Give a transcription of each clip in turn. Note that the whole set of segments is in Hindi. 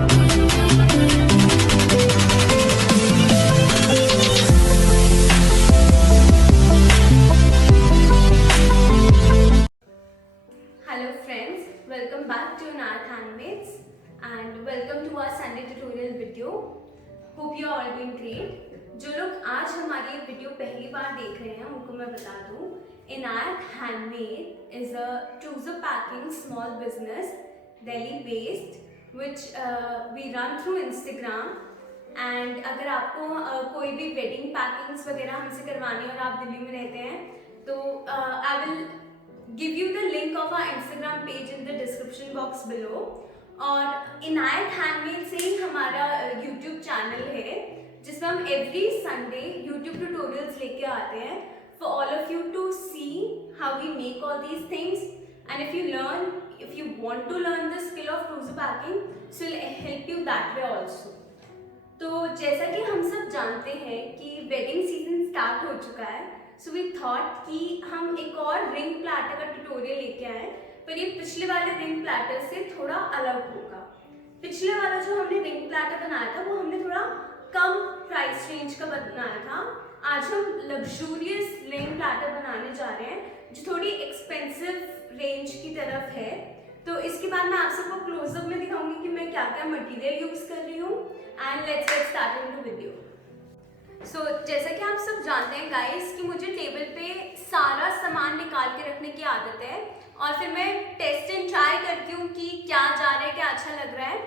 Hello friends, welcome back to Nath Handmaids and welcome to our Sunday tutorial video. Hope you are all doing great. जो लोग आज हमारी ये वीडियो पहली बार देख रहे हैं उनको मैं बता दूं, Inayak Handmade is a trouser packing small business, Delhi based, which we run through Instagram. And अगर आपको कोई भी वेडिंग पैकिंग्स वगैरह हमसे करवानी है और आप दिल्ली में रहते हैं तो I will give you the link of our Instagram page in the description box below. और इनायत हैंडमेड से ही हमारा यूट्यूब चैनल है जिसमें हम एवरी संडे यूट्यूब ट्यूटोरियल्स लेके आते हैं for all of you to see how we make all these things. And if you want to learn the skill of trouser packing, so it will help you that way also. तो जैसा कि हम सब जानते हैं कि वेडिंग सीजन स्टार्ट हो चुका है, सो वी थॉट कि हम एक और रिंग प्लैटर का ट्यूटोरियल लेके आए, पर ये पिछले वाले रिंग प्लैटर से थोड़ा अलग होगा. पिछले वाला जो हमने रिंग प्लैटर बनाया था वो हमने थोड़ा कम प्राइस रेंज का बनाया था. आज हम लग्जूरियस रिंग प्लैटर बनाने जा रहे हैं जो थोड़ी एक्सपेंसिव रेंज की तरफ है. तो इसके बाद मैं आप सबको क्लोजअप में दिखाऊंगी कि मैं क्या क्या मटेरियल यूज़ कर रही हूँ. And let's get started in the video. So जैसा कि आप सब जानते हैं गाइस कि मुझे टेबल पे सारा सामान निकाल के रखने की आदत है और फिर मैं टेस्ट एंड ट्राई करती हूँ कि क्या जा रहा है, क्या अच्छा लग रहा है.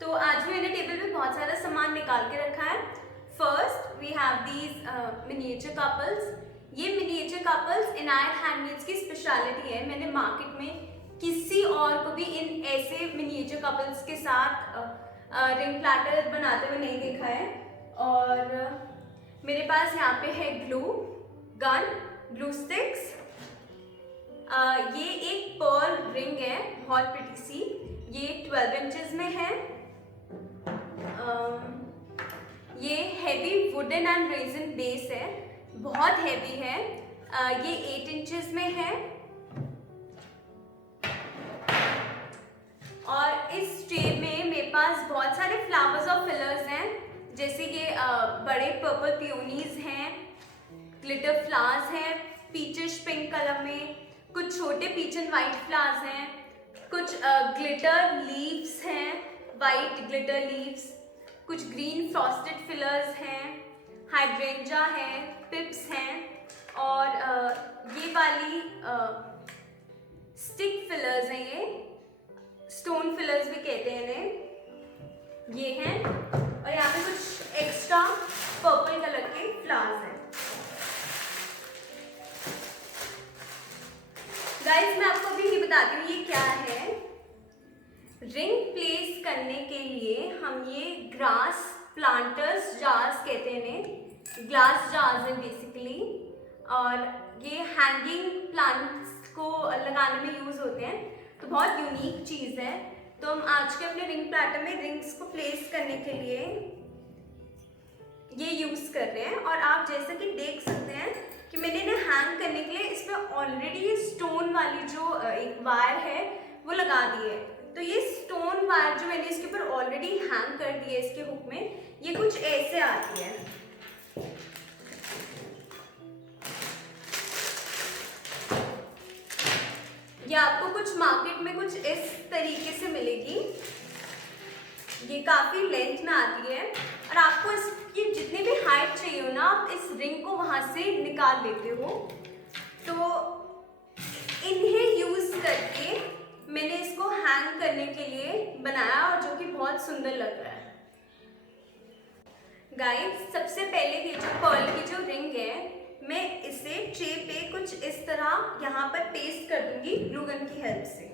तो आज भी मैंने टेबल पे बहुत सारा सामान निकाल के रखा है. First we have these miniature couples. ये मिनिएचर कपल्स इनायत हैंडमेड्स की स्पेशलिटी है. मैंने मार्केट में किसी और को भी इन ऐसे मिनिएचर कपल्स के साथ रिंग प्लैटर बनाते हुए नहीं देखा है. और मेरे पास यहाँ पे है ग्लू गन, ग्लू स्टिक्स. ये एक पर्ल रिंग है, बहुत प्रिटी सी. ये 12 इंचेस में है. ये heavy wooden and resin base है, बहुत हैवी है. ये 8 इंचेस में है. और इस ट्रे में मेरे पास बहुत सारे फ्लावर्स और फिलर्स हैं, जैसे कि बड़े पर्पल पियोनीज हैं, ग्लिटर फ्लावर्स हैं पीचिश पिंक कलर में, कुछ छोटे पीच एंड वाइट फ्लावर्स हैं, कुछ ग्लिटर लीव्स हैं, वाइट ग्लिटर लीव्स, कुछ ग्रीन फ्रॉस्टेड फिलर्स हैं, हाइड्रेंजा है, पिप्स हैं, और ये वाली स्टिक फिलर्स हैं, ये स्टोन फिलर्स भी कहते हैं इन्हें, ये हैं. और यहाँ पे कुछ एक्स्ट्रा पर्पल कलर के फ्लावर्स हैं. गाइस मैं आपको अभी ये बताती हूँ ये क्या है. रिंग प्लेस करने के लिए हम ये ग्रास प्लांटर्स जार्स कहते हैं इन्हें, ग्लास जार्स हैं बेसिकली. और ये हैंगिंग प्लांट्स को लगाने में यूज होते हैं, तो बहुत यूनिक चीज़ है. तो हम आज के अपने रिंग प्लैटर में रिंग्स को प्लेस करने के लिए ये यूज़ कर रहे हैं. और आप जैसा कि देख सकते हैं कि मैंने इन्हें हैंग करने के लिए इसमें ऑलरेडी स्टोन वाली जो एक वायर है वो लगा दी है. तो ये स्टोन वायर जो मैंने इसके ऊपर ऑलरेडी हैंग कर दी है इसके हुक में, ये कुछ ऐसे आती है. ये आपको कुछ मार्केट में कुछ इस तरीके से मिलेगी. ये काफ़ी लेंथ में आती है और आपको इसकी जितनी भी हाइट चाहिए हो ना, आप इस रिंग को वहाँ से निकाल लेते हो. तो इन्हें यूज़ करके मैंने इसको हैंग करने के लिए बनाया और जो कि बहुत सुंदर लग रहा है. गाइस सबसे पहले ये जो पर्ल की जो रिंग है, मैं इसे ट्रे पे कुछ इस तरह यहाँ पर पेस्ट कर दूंगी ग्लू गन की हेल्प से.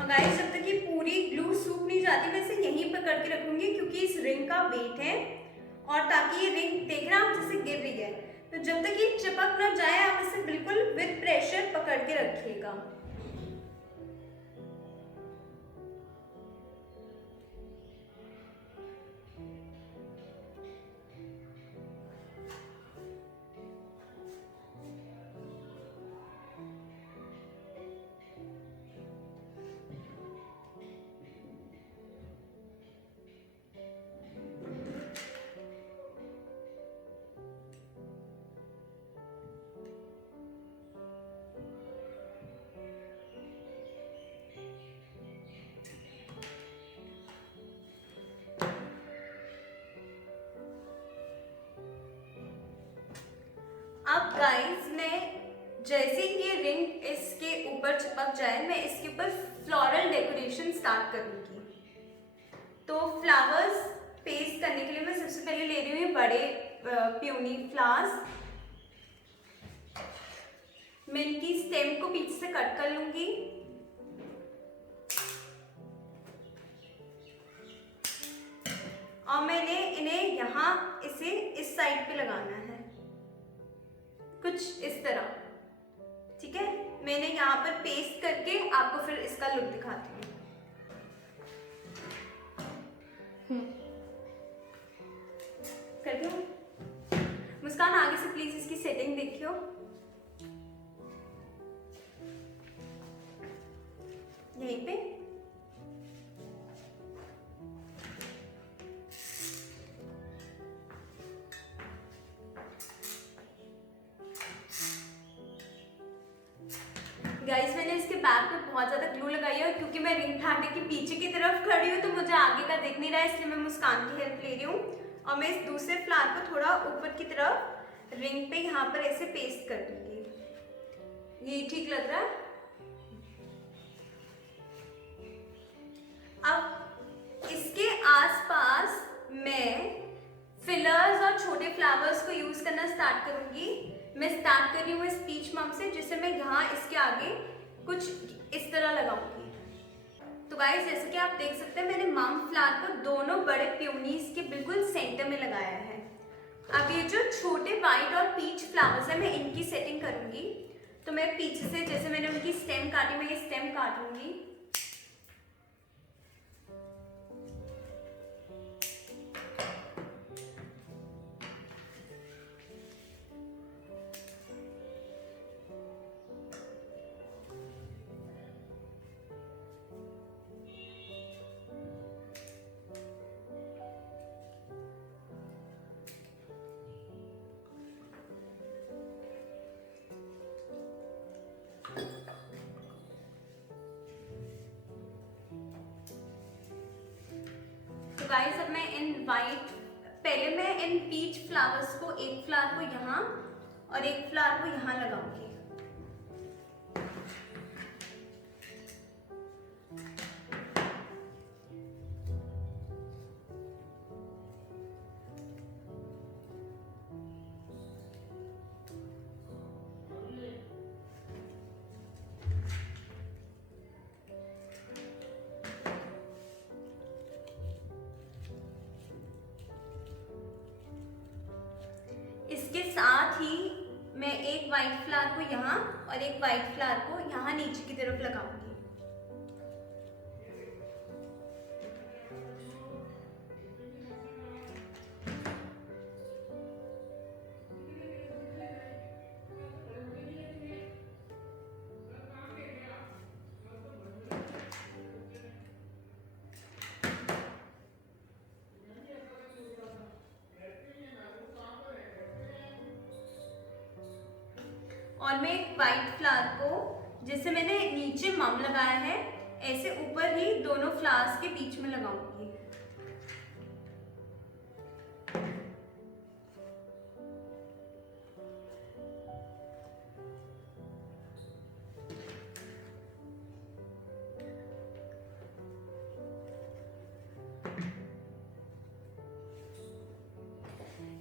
और गाइस जब तक ये पूरी ग्लू सूख नहीं जाती मैं इसे यहीं पकड़ के रखूंगी, क्योंकि इस रिंग का वेट है और ताकि ये रिंग देख रहे हैं आप जैसे गिर रही है, तो जब तक ये चिपक ना जाए आप इसे बिल्कुल विद प्रेशर पकड़ के रखिएगा। अब गाइस मैं जैसे ही ये रिंग इसके ऊपर चिपक जाए मैं इसके ऊपर फ्लोरल डेकोरेशन स्टार्ट करूंगी। तो फ्लावर्स पेस्ट करने के लिए मैं सबसे पहले ले रही हूँ बड़े प्यूनी फ्लावर्स। मैं इनकी स्टेम को पीछे से कट कर लूंगी। और मैंने इन्हें यहाँ इसे इस साइड पे लगाना है कुछ इस तरह, ठीक है। मैंने यहाँ पर पेस्ट करके आपको फिर इसका लुक दिखाती हूँ। कर दो मुस्कान, आगे से प्लीज इसकी सेटिंग देखियो। यहीं पे गाइस मैंने इसके बैक पे बहुत ज्यादा ग्लू लगाई है, क्योंकि मैं रिंग ठाने के पीछे की तरफ खड़ी हूँ तो मुझे आगे का दिख नहीं रहा है, इसलिए मैं मुस्कान की हेल्प ले रही हूँ। और मैं इस दूसरे फ्लावर को थोड़ा ऊपर की तरफ रिंग पे यहाँ पर ऐसे पेस्ट कर दूंगी। ये ठीक लग रहा है। अब इसके आसपास मैं फिलर्स और छोटे फ्लावर्स को यूज करना स्टार्ट करूंगी। मैं स्टार्ट कर रही हूँ इस पीच मम से, जिसे मैं यहाँ इसके आगे कुछ इस तरह लगाऊंगी। तो गाइस जैसे कि आप देख सकते हैं मैंने मम फ्लावर को दोनों बड़े प्यूनीज के बिल्कुल सेंटर में लगाया है। अब ये जो छोटे वाइट और पीच फ्लावर्स है मैं इनकी सेटिंग करूंगी। तो मैं पीछे से जैसे मैंने उनकी स्टेम काटी, मैं ये स्टेम काटूंगी। गाइस अब मैं पहले मैं इन पीच फ्लावर्स को, एक फ्लावर को यहाँ और एक फ्लावर को यहाँ लगाऊंगी। इसके साथ ही मैं एक वाइट फ्लावर को यहाँ और एक वाइट फ्लावर को यहाँ नीचे की तरफ लगाऊंगी। और मैं एक वाइट फ्लावर को, जिसे मैंने नीचे मम लगाया है, ऐसे ऊपर ही दोनों फ्लावर्स के बीच में लगाऊंगी।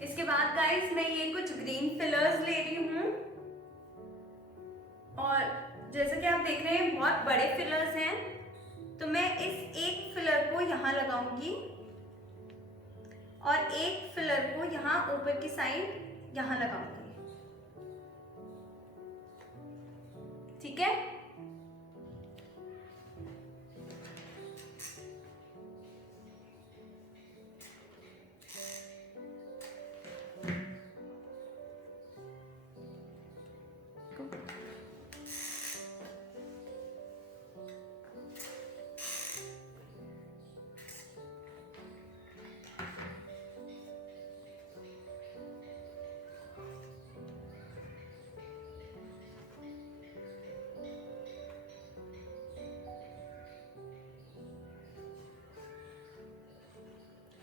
इसके बाद गाइस मैं ये कुछ ग्रीन फिलर्स ले रही हूँ, और जैसे कि आप देख रहे हैं बहुत बड़े फिलर्स हैं। तो मैं इस एक फिलर को यहाँ लगाऊंगी और एक फिलर को यहाँ ऊपर की साइड यहाँ लगाऊंगी। ठीक है,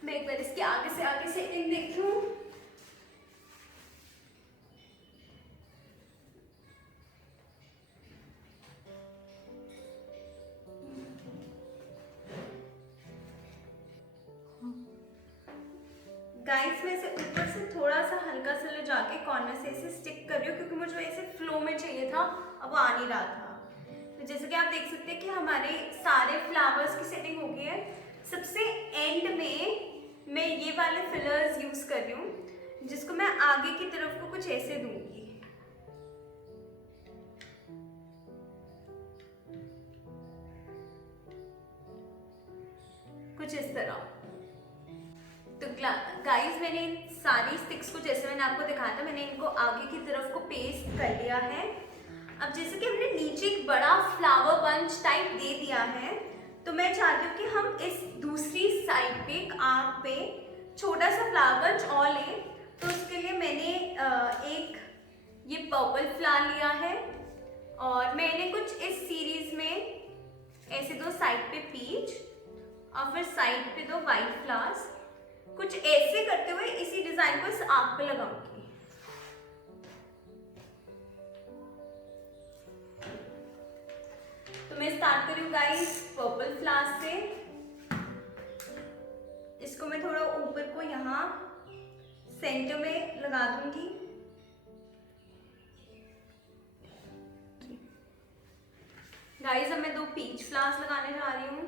मैं एक बार इसके आगे से इन देख लूं। गाइस मैं इसे ऊपर से थोड़ा सा हल्का सा ले जाके कॉर्नर से इसे स्टिक कर रही हूँ, क्योंकि मुझे ऐसे फ्लो में चाहिए था, अब वो आ नहीं रहा था। तो जैसे कि आप देख सकते हैं कि हमारे सारे फ्लावर्स की सेटिंग हो गई है। सबसे एंड में मैं ये वाले फिलर्स यूज कर रही हूँ, जिसको मैं आगे की तरफ को कुछ ऐसे दूंगी, कुछ इस तरह। तो गाइस मैंने इन सारी स्टिक्स को, जैसे मैंने आपको दिखाया था, मैंने इनको आगे की तरफ को पेस्ट कर लिया है। अब जैसे कि हमने नीचे एक बड़ा फ्लावर बंच टाइप दे दिया है, तो मैं चाहती हूँ कि हम इस दूसरी साइड पे एक आग पे छोटा सा फ्लावर बंच और लें। तो उसके लिए मैंने एक ये पर्पल फ्लावर लिया है और मैंने कुछ इस सीरीज में ऐसे दो साइड पे पीच और फिर साइड पे दो वाइट फ्लावर्स, कुछ ऐसे करते हुए इसी डिजाइन को इस आग पे लगाऊंगी। तो मैं स्टार्ट कर रही हूँ गाइस पर्पल फ्लावर से। इसको मैं थोड़ा ऊपर को यहाँ सेंटर में लगा दूंगी। गाइस अब मैं दो पीच फ्लावर्स लगाने जा रही हूँ।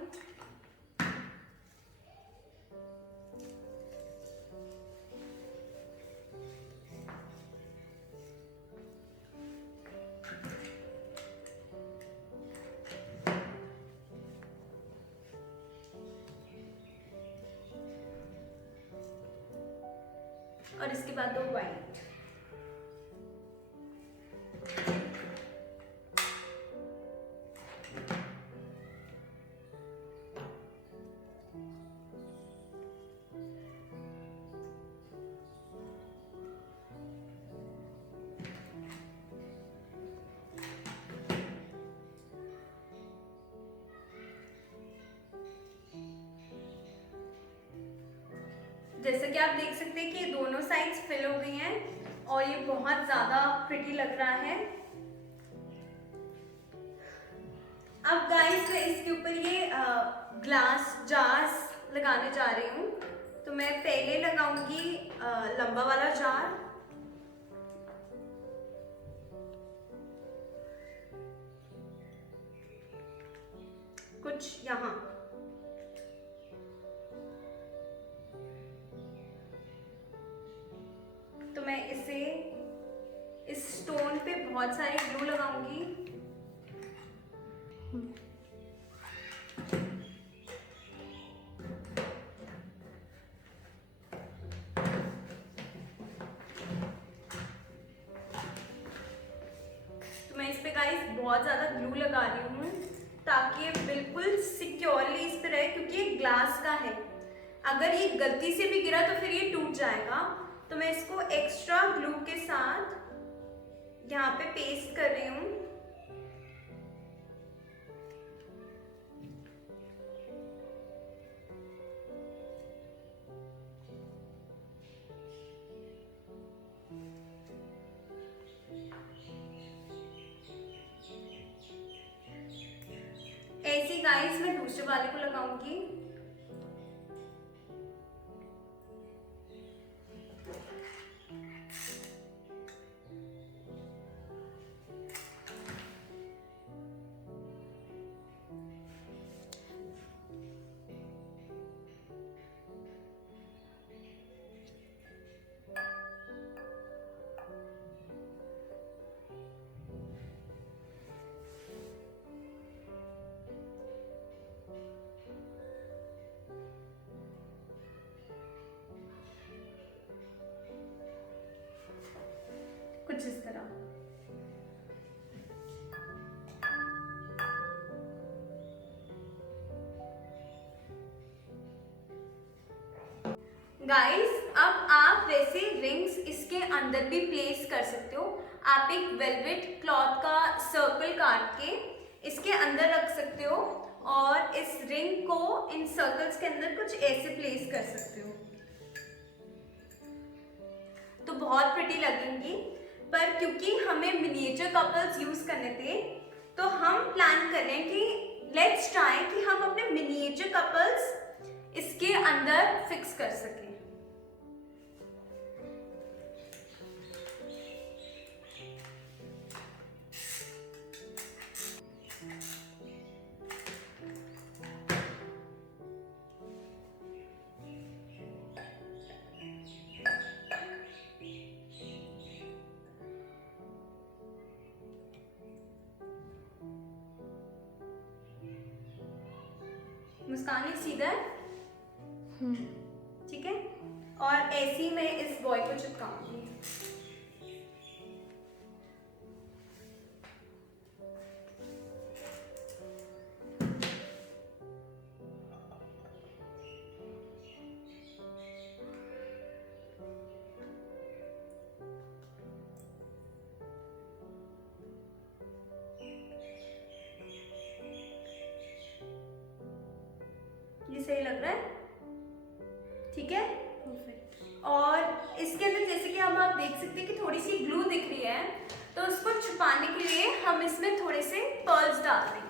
और इसके बाद दो वाइट। जैसे कि आप देख सकते हैं कि ये दोनों साइड्स फिल हो गई हैं और ये बहुत ज्यादा प्रिटी लग रहा है। अब गाइस मैं इसके ऊपर ये ग्लास जार्स लगाने जा रही हूँ। तो मैं पहले लगाऊंगी लंबा वाला जार, कुछ यहाँ। तो मैं इसे इस स्टोन पे बहुत सारे ग्लू लगाऊंगी। तो मैं इस पे गाइस बहुत ज्यादा ग्लू लगा रही हूँ ताकि ये बिल्कुल सिक्योरली इस पे रहे, क्योंकि ये ग्लास का है। अगर ये गलती से भी गिरा तो फिर ये टूट जाएगा। तो मैं इसको एक्स्ट्रा ग्लू के साथ यहाँ पे पेस्ट कर रही हूँ। ऐसे गाइस मैं दूसरे वाले को लगाऊंगी। गाइस अब आप वैसे रिंग्स इसके अंदर भी प्लेस कर सकते हो। आप एक वेलवेट क्लॉथ का सर्कल काट के इसके अंदर रख सकते हो और इस रिंग को इन सर्कल्स के अंदर कुछ ऐसे प्लेस कर सकते हो, तो बहुत प्रिटी लगेंगी। पर क्योंकि हमें मिनिएचर कपल्स यूज करने थे तो हम प्लान कर रहे हैं कि लेट्स ट्राई कि हम अपने मिनिएचर कपल्स इसके अंदर फिक्स कर सकें। मुस्कान ये सीधा है, ठीक है। और ऐसे ही मैं इस बॉय को चिपकाऊंगी। ये सही लग रहा है, ठीक है। और इसके अंदर जैसे कि अब आप देख सकते हैं कि थोड़ी सी ग्लू दिख रही है, तो उसको छुपाने के लिए हम इसमें थोड़े से पर्ल्स डाल देंगे।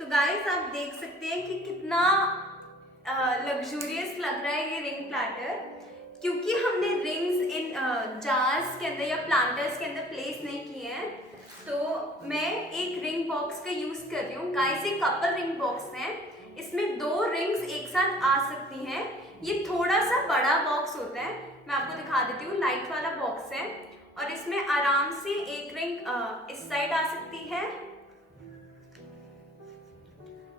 तो गाइस आप देख सकते हैं कि कितना लग्जूरियस लग रहा है ये रिंग प्लाटर। क्योंकि हमने रिंग्स इन जार्स के अंदर या प्लांटर्स के अंदर प्लेस नहीं किए हैं, तो मैं एक रिंग बॉक्स का यूज कर रही हूँ। गाइस ये कपल रिंग बॉक्स है, इसमें 2 रिंग्स एक साथ आ सकती हैं। ये थोड़ा सा बड़ा बॉक्स होता है, मैं आपको दिखा देती हूँ। लाइट वाला बॉक्स है और इसमें आराम से एक रिंग इस साइड आ सकती है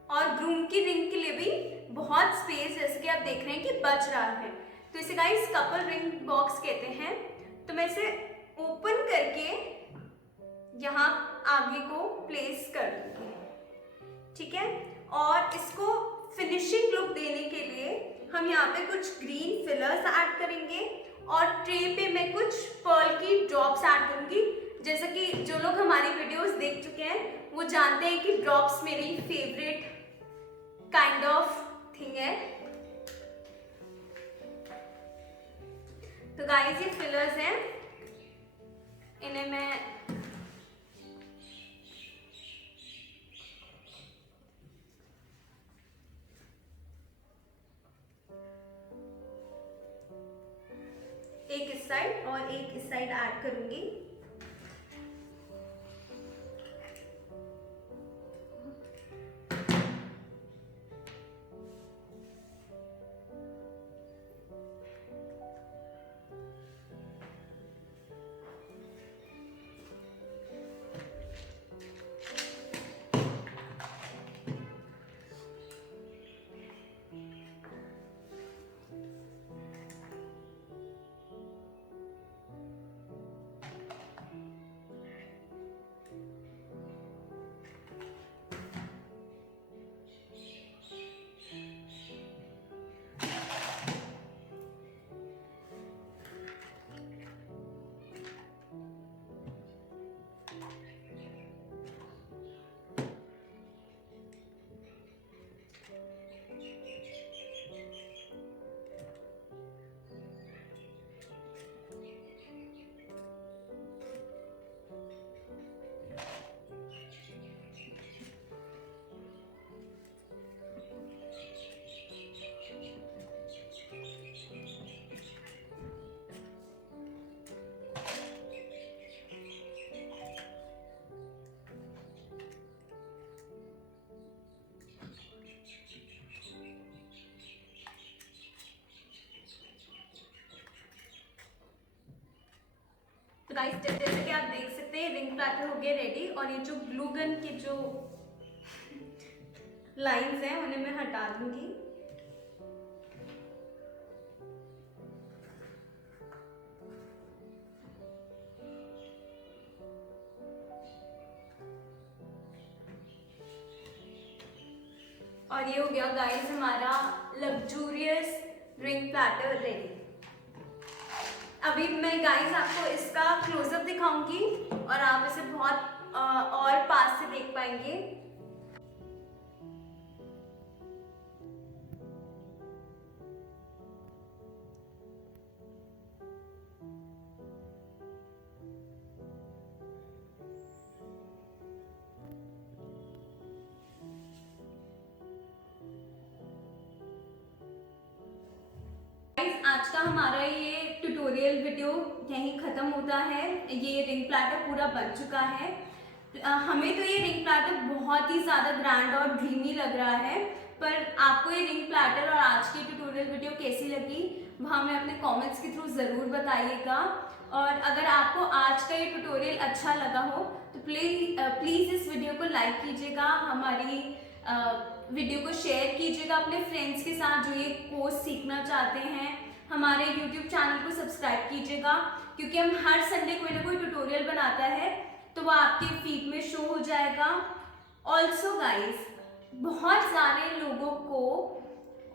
और ग्रूम की रिंग के लिए भी बहुत स्पेस, जैसे कि आप देख रहे हैं कि बच रहा है। तो इसे गाइस कपल रिंग बॉक्स कहते हैं। तो मैं इसे ओपन करके यहाँ आगे को प्लेस कर दूंगी, ठीक है। और इसको फिनिशिंग लुक देने के लिए हम यहाँ पे कुछ ग्रीन फिलर्स ऐड करेंगे और ट्रे पे मैं कुछ पर्ल की ड्रॉप्स ऐड करूंगी। जैसा कि जो लोग हमारी वीडियोस देख चुके हैं वो जानते हैं कि ड्रॉप्स मेरी फेवरेट काइंड ऑफ थिंग है। तो गाइस ये फिलर्स हैं, इन्हें मैं एक इस साइड और एक इस साइड ऐड करूंगी। तो गाइस जैसे कि आप देख सकते हैं रिंग प्लाटर हो गया रेडी, और ये जो ग्लू गन के जो लाइंस हैं उन्हें मैं हटा दूंगी। और ये हो गया गाइस हमारा लग्जूरियस रिंग प्लाटर रेडी। अभी मैं गाइस आपको इसका क्लोजअप दिखाऊंगी और आप इसे बहुत और पास से देख पाएंगे। आज का हमारा ये ट्यूटोरियल वीडियो यहीं ख़त्म होता है। ये रिंग प्लाटर पूरा बन चुका है। हमें तो ये रिंग प्लाटर बहुत ही ज़्यादा ग्रैंड और ड्रीमी लग रहा है, पर आपको ये रिंग प्लाटर और आज की ट्यूटोरियल वीडियो कैसी लगी वह हमें अपने कमेंट्स के थ्रू ज़रूर बताइएगा। और अगर आपको आज का ये ट्यूटोरियल अच्छा लगा हो तो प्लीज़ इस वीडियो को लाइक कीजिएगा, हमारी वीडियो को शेयर कीजिएगा अपने फ्रेंड्स के साथ जो ये कोर्स सीखना चाहते हैं। हमारे YouTube चैनल को सब्सक्राइब कीजिएगा, क्योंकि हम हर संडे कोई ना कोई ट्यूटोरियल बनाता है तो वह आपके फीड में शो हो जाएगा। ऑल्सो गाइस, बहुत सारे लोगों को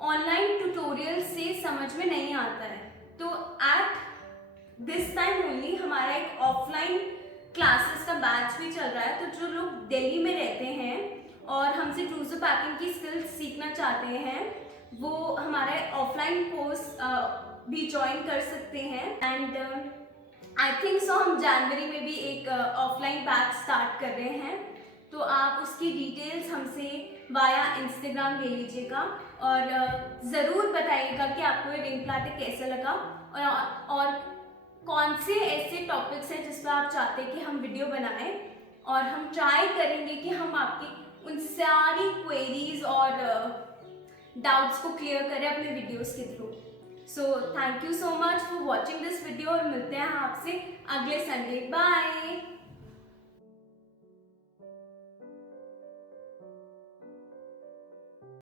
ऑनलाइन ट्यूटोरियल से समझ में नहीं आता है, तो एट दिस टाइम ओनली हमारा एक ऑफलाइन क्लासेस का बैच भी चल रहा है। तो जो लोग दिल्ली में रहते हैं और हमसे ट्रूजो पैकिंग की स्किल्स सीखना चाहते हैं वो हमारा ऑफलाइन कोर्स भी ज्वाइन कर सकते हैं। एंड आई थिंक सो हम जनवरी में भी एक ऑफलाइन बैच स्टार्ट कर रहे हैं, तो आप उसकी डिटेल्स हमसे वाया इंस्टाग्राम ले लीजिएगा और ज़रूर बताइएगा कि आपको ये रिंग प्लाटर कैसा लगा और कौन से ऐसे टॉपिक्स हैं जिस पर आप चाहते हैं कि हम वीडियो बनाएं, और हम ट्राई करेंगे कि हम आपकी उन सारी क्वेरीज और डाउट्स को क्लियर करें अपने वीडियोस के through. So thank you so much for watching this video और मिलते हैं आपसे अगले संडे। बाय।